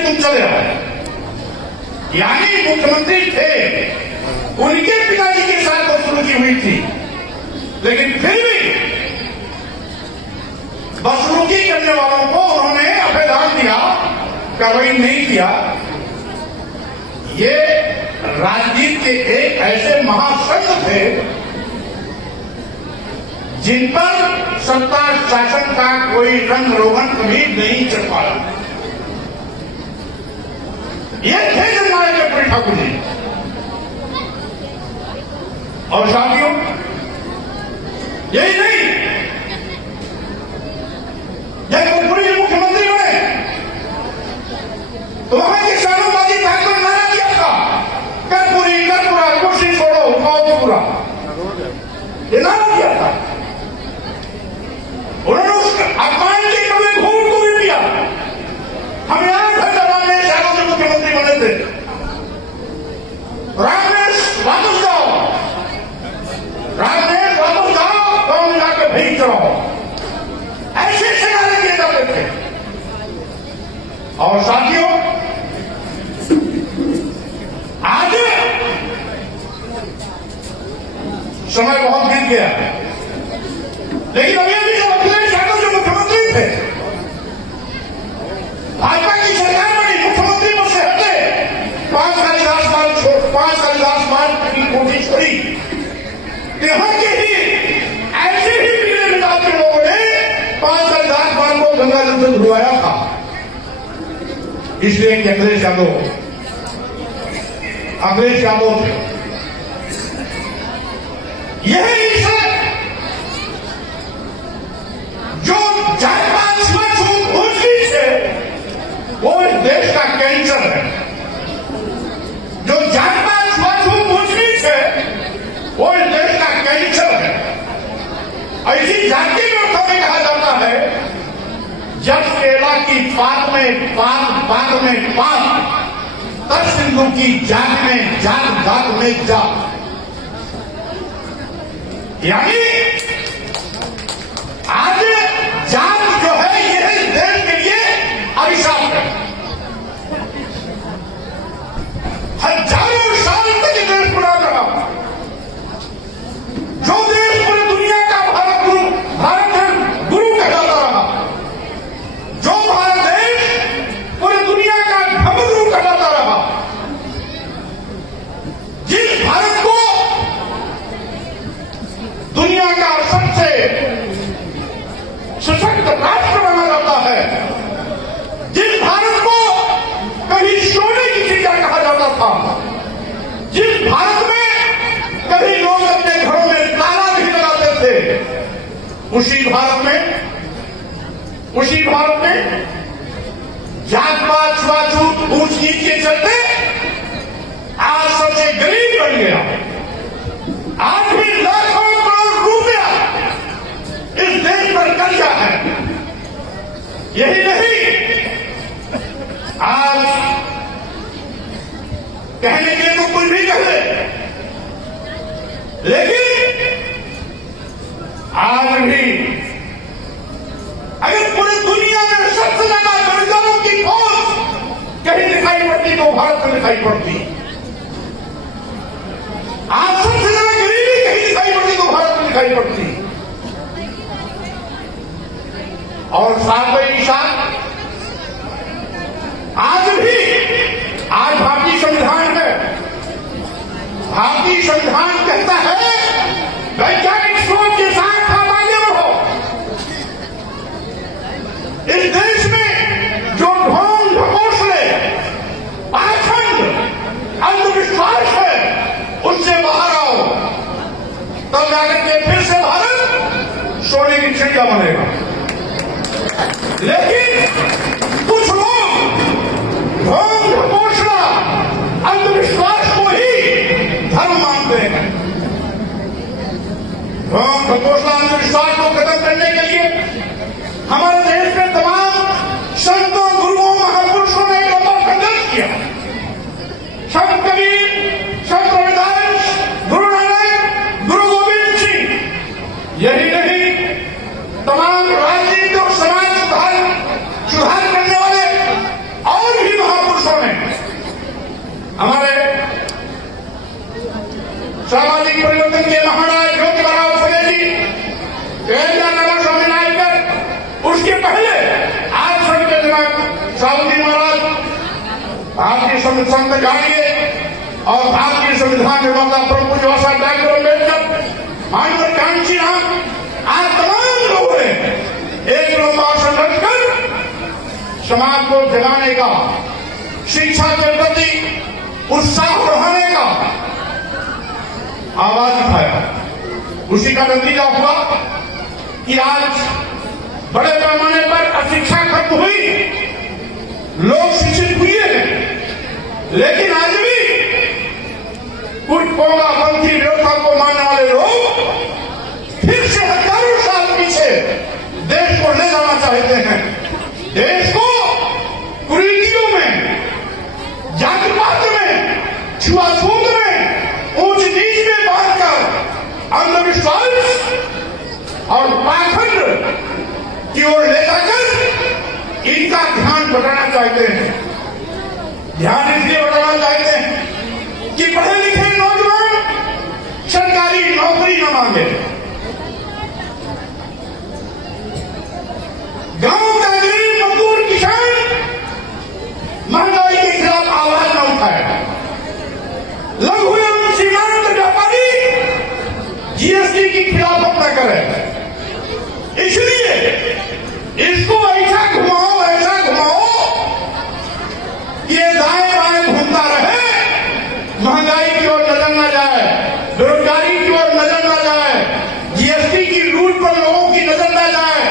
से तुम चले आओ। यानी मुख्यमंत्री थे, उनके पिताजी के साथ बदसलूकी हुई थी, लेकिन फिर भी बदसलूकी करने वालों को उन्होंने अभयदान दिया, कार्रवाई नहीं किया। ये राजनीति के एक ऐसे महासंघ थे जिन पर सत्ता शासन का कोई रंग रोगन कभी नहीं चल पाया। ये थे जननायक कर्पूरी ठाकुर जी। और साथियों, यही नहीं, जब कर्पूरी जी मुख्यमंत्री बने तो वहां के शानोबाजी ठाकुर ने नारा दिया था, कर्पूरी कर्पूरा कुर्सी छोड़ो उठाओ पूरा, ये नारा दिया था। उन्होंने उस अपमान के कभी घूम को भी दिया। हम याद है जब हमने शहरों से मुख्यमंत्री बने थे, रामनेश वापस जाओ, रामनेश वापस जाओ, गांव में जाकर भेज चलाओ, ऐसे नारे किए जाते थे। और साथियों, आज समय बहुत बीत गया, लेकिन अभी अभी जब अखिलेश यादव जो मुख्यमंत्री थे, भाजपा की सरकार बनी, मुख्यमंत्री पद से हटे, 5 कालिदास मार्ग की कोशिश करी, यहां के ही ऐसे ही पीले मिजाज के लोगों ने 5 कालिदास मार्ग को गंगा जल से धुलवाया था। इसलिए कि अखिलेश यादव थे। यह जो जातिवाद छुआछूत भूजनीच है, वो इस देश का कैंसर है। जो जातिवाद छुआछूत भूजनीच है, वो इस देश का कैंसर है। ऐसी जाति व्यवस्था में कहा जाता है, जब केला की पात में पात, तब सिंधु की जात में जात में जात। यानी आज जात जो है, यह इस देश के लिए अभिशाप है। हजारों साल तक ये देश बुरा रहा। जो देश पूरी दुनिया का भारत गुरु कहलाता रहा, जो भारत देश पूरी दुनिया का धर्मगुरु कहलाता रहा, जिस भारत को दुनिया का सबसे सशक्त राष्ट्र माना जाता है, जिस भारत को कभी सोने की चिड़िया कहा जाता था, जिस भारत में कभी लोग अपने घरों में ताला नहीं लगाते थे, उसी भारत में जात-पात छुआछूत ऊंच नीच के चलते आज सबसे गरीब बन गया। आज भी लाखों करोड़ रुपया इस देश पर कर्जा है। यही नहीं, आज कहने के लिए तो कुछ भी कह ले, लेकिन आज भी अगर पूरी दुनिया में सबसे ज्यादा गरीबों की फौज कहीं दिखाई पड़ती तो भारत में दिखाई पड़ती। आज सबसे ज्यादा गरीबी कहीं दिखाई पड़ती तो भारत में दिखाई पड़ती। और साथ ही साथ आज भारतीय संविधान है, भारतीय संविधान कहता है वैज्ञानिक सोच के साथ आप आगे बढ़ो। इस देश में जो ढोंग ढकोसले, पाखंड, अंधविश्वास है, उससे बाहर आओ, तब जाकर के फिर से भारत सोने की चिड़िया बनेगा। लेकिन कुछ लोग ढोंग ढकोसला, अंधविश्वास को ही धर्म मानते हैं। ढोंग ढकोसला, अंधविश्वास को खत्म करने के लिए हमारे देश में तमाम संतों, गुरुओं, महापुरुषों ने एक लंबा संघर्ष किया। संत कबीर, संत रविदास, गुरु नानक, गुरु गोविंद सिंह, यही नहीं, तमाम राजनीति और समाज सुधार भारतीय संविधान तक जानिए और भारतीय संविधान निर्माता प्रभु बाबा साहब डॉक्टर अम्बेडकर, मानव कांची राम, आज तमाम लोगों ने एक लंबा संघर्ष कर समाज को जगाने का, शिक्षा के प्रति उत्साह बढ़ाने का आवाज उठाया। उसी का नतीजा हुआ कि आज बड़े पैमाने पर अशिक्षा खत्म हुई, लोग शिक्षित हुए हैं, लेकिन आज भी कुछ पोंगापंथी व्यवस्था को मानने वाले लोग फिर से हजारों साल पीछे देश को ले जाना चाहते हैं। देश को कुरीतियों में, जातिवाद में, छुआछूत में, ऊंच नीच में बांधकर अंधविश्वास और पाखंड की ओर ले जाकर इनका ध्यान बढ़ाना चाहते हैं। ध्यान इसलिए बढ़ाना चाहते हैं कि पढ़े लिखे नौजवान सरकारी नौकरी न मांगे, गांव का गरीब मजदूर किसान महंगाई के खिलाफ आवाज न उठाए, लघु एवं सीमांत व्यापारी जीएसटी की खिलाफत न करे। इसलिए इसको ऐसा घुमाओ ये दाएं बाएं घूमता रहे, महंगाई की ओर नजर न जाए, बेरोजगारी की ओर नजर न जाए, जीएसटी की लूट पर लोगों की नजर न जाए,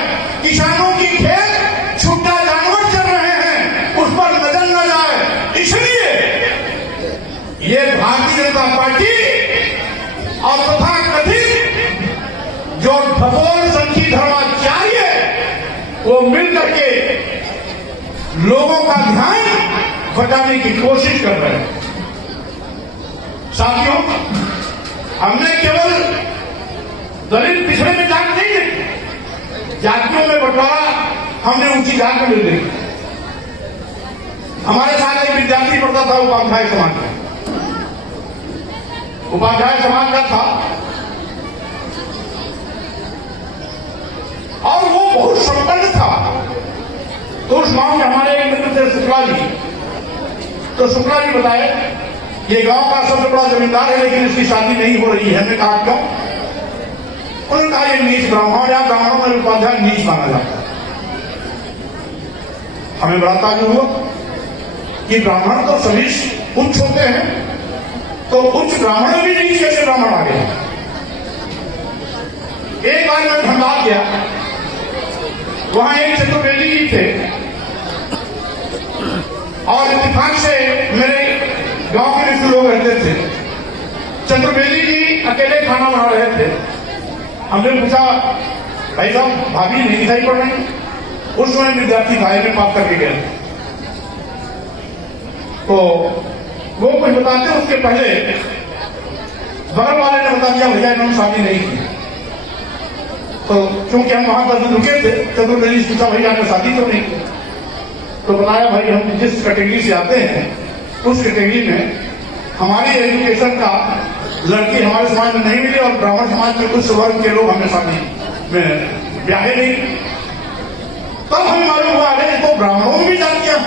किसानों की खेत छुट्टा जानवर चल रहे हैं उस पर नजर न जाए। इसलिए ये भारतीय जनता पार्टी और तथा कथित जो भगोल संघी धर्माचार्य वो मिलकर के लोगों का ध्यान भटकाने की कोशिश कर रहे हैं। साथियों, हमने केवल दलित पिछड़े में जात नहीं देखी, जातियों में बंटवारा हमने ऊंची जात में मिल देखी। हमारे साथ एक विद्यार्थी पढ़ता था उपाध्याय समाज का, उपाध्याय समाज का था और वो बहुत संपन्न था। तो उस गांव में हमारे एक मित्र थे शुक्ला जी, तो शुक्ला जी बताए ये गांव का सबसे बड़ा जमींदार है लेकिन इसकी शादी नहीं हो रही है। हमने कहा क्यों? उन्होंने कहा ये नीच ब्राह्मण, या ब्राह्मणों में उपाध्याय नीच माना जाता है। हमें बड़ा ताज्जुब हुआ कि ब्राह्मण तो सभी उच्च होते हैं, तो उच्च ब्राह्मण भी नीच कैसे ब्राह्मण आ गए? एक बार मैं धनबाद गया, वहां एक चतुर्वेदी जी थे और इत्तेफाक से मेरे गांव के जिसमें लोग रहते थे। चतुर्वेदी जी अकेले खाना बना रहे थे। हमने पूछा भाई साहब भाभी नहीं दिखाई पड़ रही? उस समय विद्यार्थी भाई में पास करके गए, तो वो कुछ बताते उसके पहले बगल वाले ने बता दिया भैया इन्होंने शादी नहीं की। तो क्योंकि हम वहां पर रुके थे, चतुर्वेदी से पूछा भैया आपने शादी तो नहीं की? तो बताया भाई हम जिस कैटेगरी से आते हैं उस कैटेगरी में हमारी एजुकेशन का लड़की हमारे समाज में नहीं मिली और ब्राह्मण समाज में कुछ वर्ग के लोग हमें शादी में ब्याहे नहीं। तब हमें मालूम हुआ अरे तो ब्राह्मणों में भी जातियां।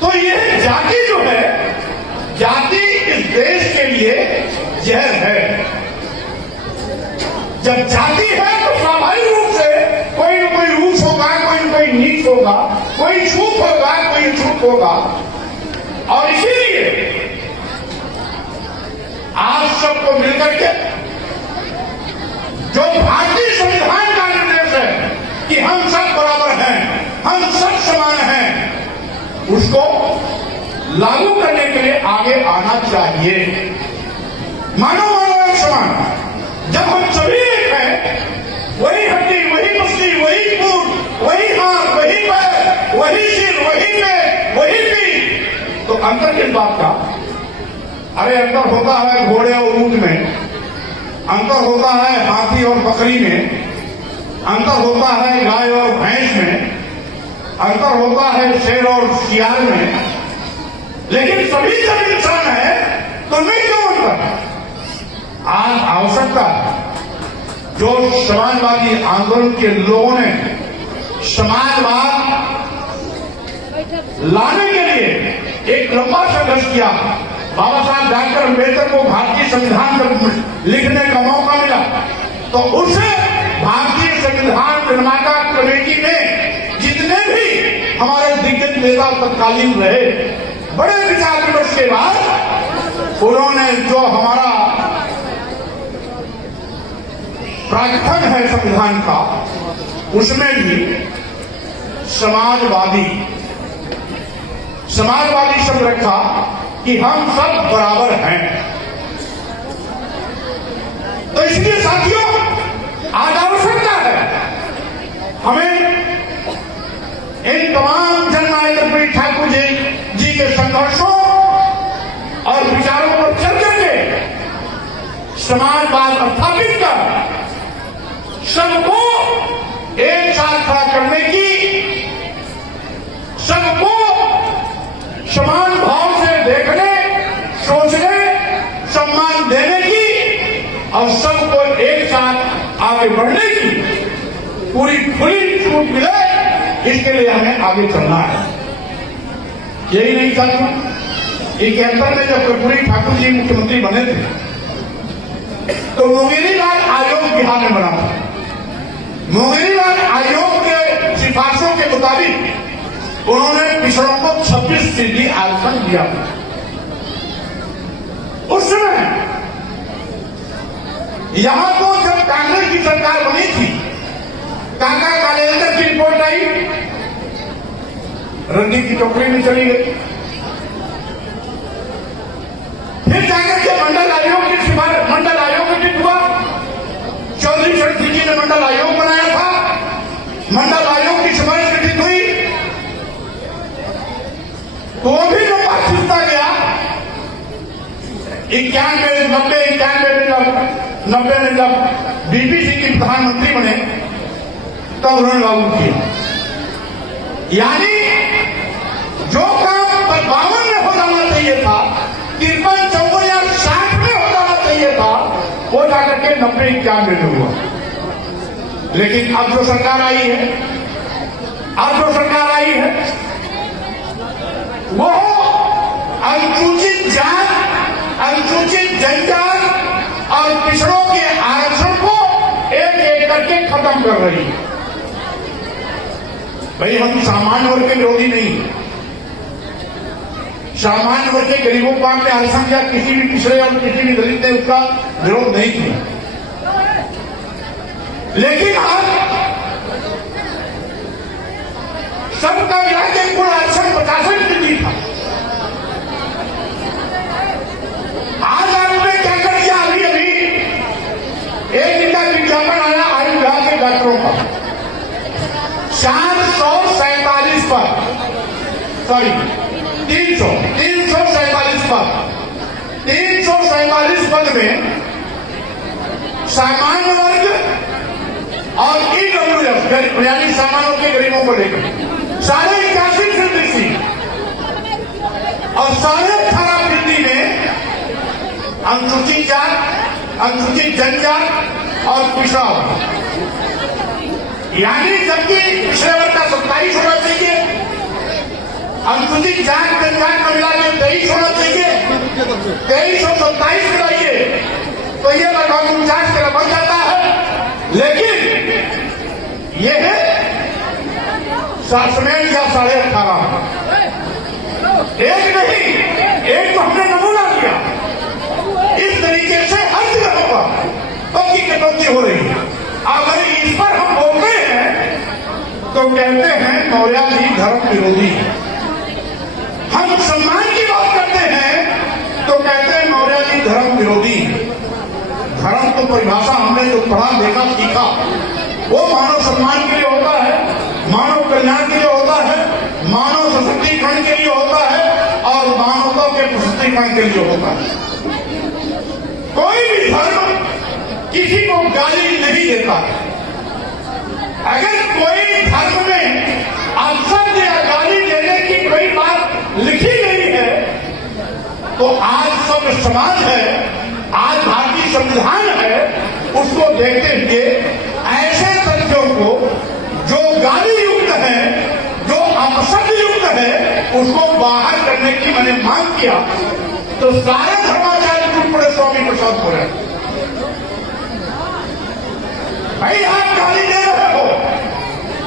तो ये जाति जो है, जाति इस देश के लिए जहर है। जब जाति है तो स्वाभाविक रूप से कोई न कोई रूप होगा, कोई न कोई नीच होगा, कोई छूट होगा, कोई छूट होगा। और इसीलिए आप सबको मिलकर के जो भारतीय संविधान का निर्देश है कि हम सब बराबर हैं, हम सब समान हैं, उसको लागू करने के लिए आगे आना चाहिए। मानव मानव एक समान। जब हम सभी एक हैं, वही हड्डी, वही मछली, वही खून, वही हाथ, वही पैर, वही सिर, वही पेट, वही पीठ, तो अंतर किस बात का? अरे अंतर होता है घोड़े और ऊंट में, अंतर होता है हाथी और बकरी में, अंतर होता है गाय और भैंस में, अंतर होता है शेर और सियार में, लेकिन सभी जब इंसान है तो नहीं क्यों अंतर? आज आवश्यकता जो समाजवादी आंदोलन के लोगों ने समाजवाद लाने के लिए एक लंबा संघर्ष किया। बाबा साहब डॉक्टर अम्बेडकर को भारतीय संविधान जब लिखने का मौका मिला तो उसे भारतीय संविधान निर्माता कमेटी में जितने भी हमारे दिग्गज नेता तत्कालीन रहे, बड़े विचार विमर्श के बाद उन्होंने जो हमारा प्रावधान है संविधान का, उसमें भी समाजवादी शब्द रखा कि हम सब बराबर हैं। तो इसलिए साथियों, आज आवश्यकता है हमें इन तमाम जननायक ठाकुर जी के संघर्षों और विचारों पर चल करके समाजवाद स्थापित कर सबको एक साथ खड़ा करने की, सबको समान भाव से देखने, सोचने, सम्मान देने की और सबको एक साथ आगे बढ़ने की पूरी खुली छूट मिले, इसके लिए हमें आगे चलना है। यही नहीं चाहता। 71 में जब कर्पूरी ठाकुर जी मुख्यमंत्री बने थे तो मोगेरीलाल आयोग बिहार में बना था। मोगेरीलाल आयोग के सिफारिशों के मुताबिक उन्होंने पिछड़ों को 26% आरक्षण दिया। उस समय यहां तो जब कांग्रेस की सरकार बनी थी, काका कालेंदर की रिपोर्ट आई, रंडी की टोकरी में चली गई। फिर जाकर के मंडल आयोग की सिफारिश, मंडल आयोग गठित हुआ। चौधरी चरण सिंह जी ने मंडल आयोग बनाया था, मंडल आयोग की सिफारिश गठित हुई, तो वो भी लंबा खिंचता गया। 91 में जब बीपीसी के प्रधानमंत्री बने तब उन्होंने लागू किया। यानी जो काम 52 में हो जाना चाहिए था, 53, 54 या 60 में हो जाना चाहिए था, वो जाकर के 90-91 में हुआ। लेकिन अब जो सरकार आई है, वो अनुसूचित जात, अनुसूचित जनजात और पिछड़ों के आरक्षण को एक एक करके खत्म कर रही है। भाई, हम सामान्य वर्ग के विरोधी नहीं, सामान्य वर्ग के गरीबों को आपने आरक्षण या किसी भी पिछड़े और किसी भी दलित ने उसका विरोध नहीं किया। लेकिन आज सबका मिला के कुल आरक्षण 50% था। आज आपने क्या कर दिया? अभी एक दिन का विज्ञापन आया आयु विभाग के डॉक्टरों का 447 पर, सॉरी 347 पर, 347 पद में सामान्य वर्ग और ईडब्ल्यूएस यानी सामान्यों के गरीबों को लेकर 81% और 18.5% में अनुसूचित जात, अनुसूचित जनजात और पिछड़ा वर्ग। यानी जबकि पिछड़े वर्ग का 27 होना चाहिए, अनुसूचित जात जनजात का मिला के 23 होना चाहिए, 23 और 27 मिलाइए तो ये लगभग 49 के बन जाता है। लेकिन ये है 7 या 18.5, एक नहीं, एक तो हमने नमूना किया। इस तरीके से हर जगह होगा पद की कटौती हो रही है। अगर इस पर हम बोलते हैं तो कहते हैं मौर्य जी धर्म विरोधी। हम सम्मान की बात करते हैं तो कहते हैं मौर्य जी धर्म विरोधी। धर्म तो परिभाषा हमने जो पढ़ा, देखा, सीखा, वो मानव सम्मान के लिए होता है, मानव कल्याण के लिए होता है, मानव सशक्तिकरण के लिए होता है और मानवता के प्रशस्तीकरण के लिए होता है। कोई भी धर्म किसी को गाली नहीं देता। अगर कोई धर्म में अवसर या गाली देने की कोई बात लिखी गई है तो आज सब समाज है, आज भारतीय संविधान है, उसको देखते हुए ऐसे तथ्यों को जो गाली युक्त है, जो अपशब्द युक्त है, उसको बाहर करने की मैंने मांग किया तो सारे धर्माचार्य टूट पड़े स्वामी प्रसाद को रहे। भाई आप गाली दे रहे हो,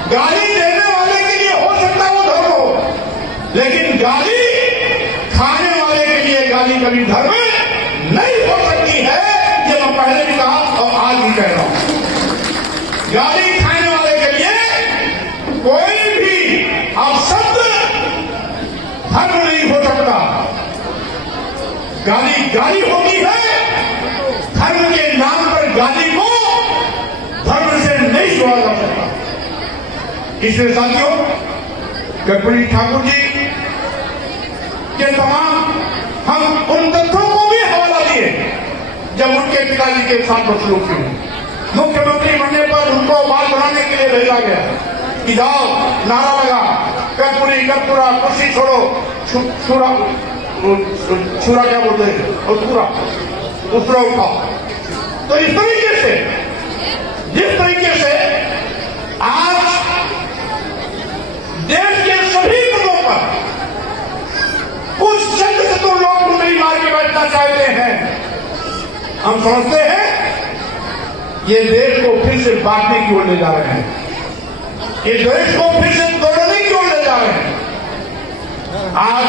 गाली देने वाले के लिए हो सकता वो धर्म हो, लेकिन गाली खाने वाले के लिए गाली कभी धर्म नहीं हो सकती है। ये मैं पहले भी कहा और आज भी कह रहा हूं। गाली खाने वाले के लिए कोई भी अपशब्द धर्म नहीं हो सकता। गाली गाली होती है, धर्म के नाम पर गाली को धर्म से नहीं जोड़ा जा सकता। इसलिए साथियों, कर्पूरी ठाकुर जी के तमाम हम उन तथ्यों को भी हवाला दिए जब उनके पिताजी के साथ बदसलूकी हुई। मुख्यमंत्री बनने पर उनको बाल बनाने के लिए भेजा गया कि जाओ नारा लगा, कर्पूरी कर्पूरा कुर्सी छोड़ो, छुरा छुरा क्या बोलते हैं, और दूसरा उठाओ। तो इस तरीके से, जिस तरीके से आज देश के सभी पदों पर कुछ चंद से तो लोग कुंडली मार के बैठना चाहते हैं, हम समझते हैं ये देश को फिर से बांटने की ओर ले जा रहे हैं, ये देश को फिर से तोड़ने की ओर ले जा रहे हैं। आज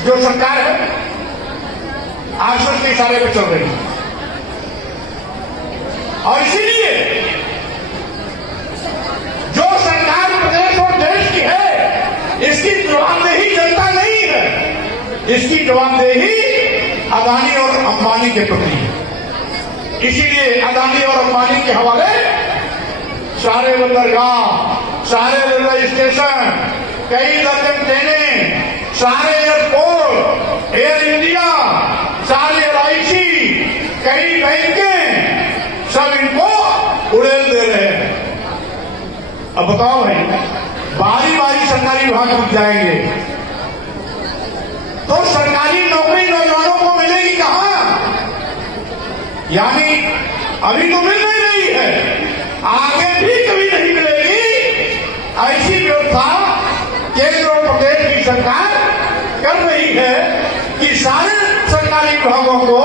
जो सरकार है आश्रम के इशारे पर चल रही है और इसीलिए जो सरकार प्रदेश और देश की है इसकी जवाबदेही जनता नहीं है, इसकी जवाबदेही अदानी और अंबानी के प्रति है। इसीलिए अदानी और अंबानी के हवाले सारे बंदरगाह, सारे रेलवे स्टेशन, कई दर्जन ट्रेनें, सारे एयरपोर्ट, एयर इंडिया, सारे LIC, कई बैंकें, सब इनको उड़ेल दे रहे हैं। अब बताओ भाई, बारी बारी सरकारी विभाग रुक जाएंगे तो सरकारी नौकरी नौजवानों को मिलेगी कहां? यानी अभी तो मिल नहीं रही है, आगे भी कभी नहीं मिलेगी। ऐसी व्यवस्था केंद्र और प्रदेश की सरकार कर रही है कि सारे सरकारी विभागों को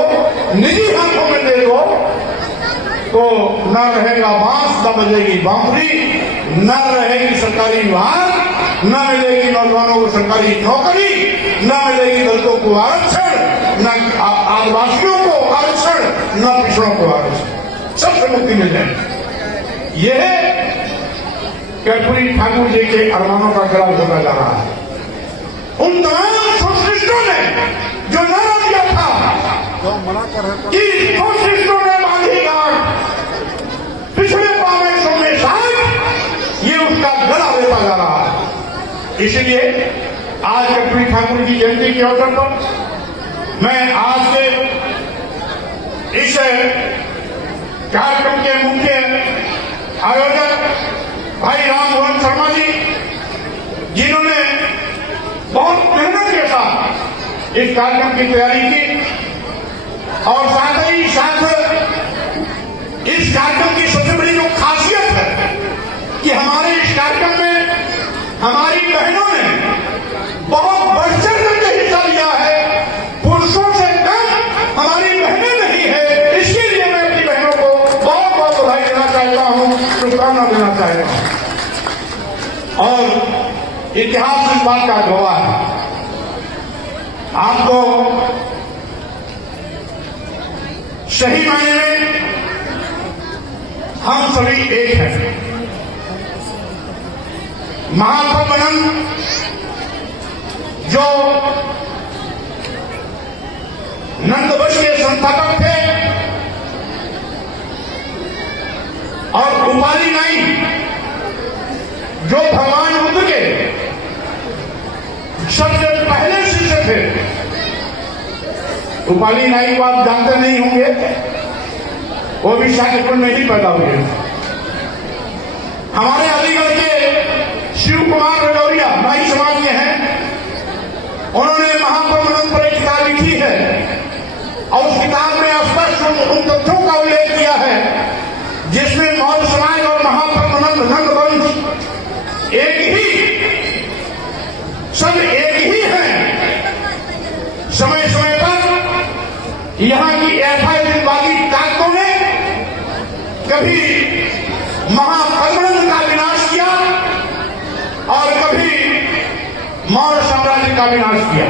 निजी हाथों में दे दो तो न रहेगा बांस, न बजेगी बांसुरी, न रहेगी सरकारी विभाग, न मिलेगी नौजवानों को सरकारी नौकरी, न मिलेगी दलितों को आरक्षण, न आदिवासियों को आरक्षण, न पिछड़ों को आरक्षण, सबसे मुक्ति मिल जाएगी। यह कर्पूरी ठाकुर जी के अरमानों का खिलाफ होता जा रहा है। उन तमाम सोशलिस्टों ने जो नारा दिया था कि सोशलिस्टों ने बांधी गांठ पिछले 500 में साथ, ये उसका गला देता जा रहा है। इसलिए आज कर्पूरी ठाकुर की जयंती के अवसर पर मैं आज के इस कार्यक्रम के मुख्य आयोजक भाई राम मोहन शर्मा जी, जिन्होंने बहुत मेहनत के साथ इस कार्यक्रम की तैयारी की और साथ ही साथ इस कार्यक्रम की सबसे बड़ी जो खासियत है कि हमारे इस कार्यक्रम में हमारी बहनों ने बहुत बढ़ चढ़ करके हिस्सा लिया है। पुरुषों से कम हमारी बहनें नहीं है, इसके लिए मैं अपनी बहनों को बहुत बहुत बधाई देना चाहता हूं, शुभकामना देना चाहता हूं। और इतिहास इस बात का गवाह है। आपको सही मायने में हम सभी एक हैं। महाप्रबंधन जो नंदवंश के संस्थापक थे और उपाली नाई जो भगवान बुद्ध के सबसे पहले शिष्य थे। उपाली नाई को आप जानते नहीं होंगे, वो भी शाहजहां में ही पैदा हुए। हमारे अलीगढ़ के शिव कुमार रजौरिया नाई समाज के हैं, उन्होंने महाप्रबंधन पर एक किताब लिखी है और उस किताब में स्पष्ट उन तथ्यों का उल्लेख किया है जिसमें मौर्य समाज और महाप्रबंधन नंदवंश एक ही यहाँ की एफआईआर ताकतों ने कभी महाकर्मणन का विनाश किया और कभी मौर्य साम्राज्य का विनाश किया।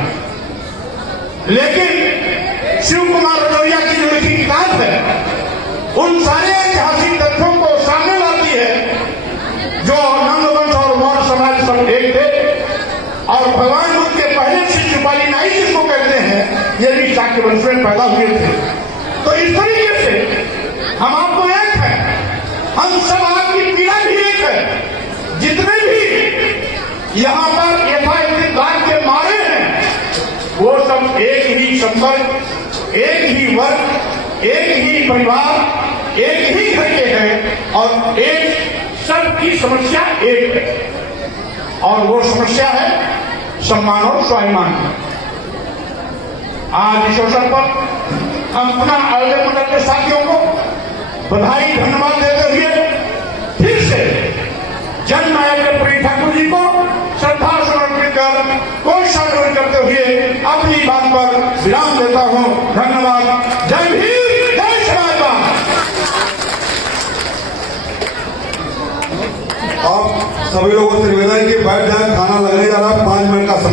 लेकिन शिव कुमार रजौरिया की जो लिखी किताब है उन सारे ऐतिहासिक तथ्यों को सामने लाती है जो नंदवंश और मौर्य साम्राज्य सब एक थे और भगवान बुद्ध के पहले शिष्य पाली नाई जिसको कहते हैं ये भी शाक्य वंश में पैदा हुए थे। तो इस तरीके से हम आपको एक है, हम सब आपकी पीड़ा भी एक है। जितने भी यहाँ पर एफआईआर के मारे हैं वो सब एक ही संपर्क, एक ही वर्ग, एक ही परिवार, एक ही घर के हैं और एक सबकी समस्या एक है और वो समस्या है सम्मान और स्वाभिमान। आज इस अवसर पर हम पुनः आयोजक मंडल के साथियों को बधाई धन्यवाद देते हुए फिर से जननायक प्रिय ठाकुर जी को श्रद्धा समर्पित कर कोई सम्मान करते हुए अपनी बात पर विराम देता हूं। धन्यवाद। जय भीम, जय शिवाजी। आप सभी लोगों से निवेदन है कि बैठ जाए, खाना लगने जा रहा है, 5 मिनट का समय।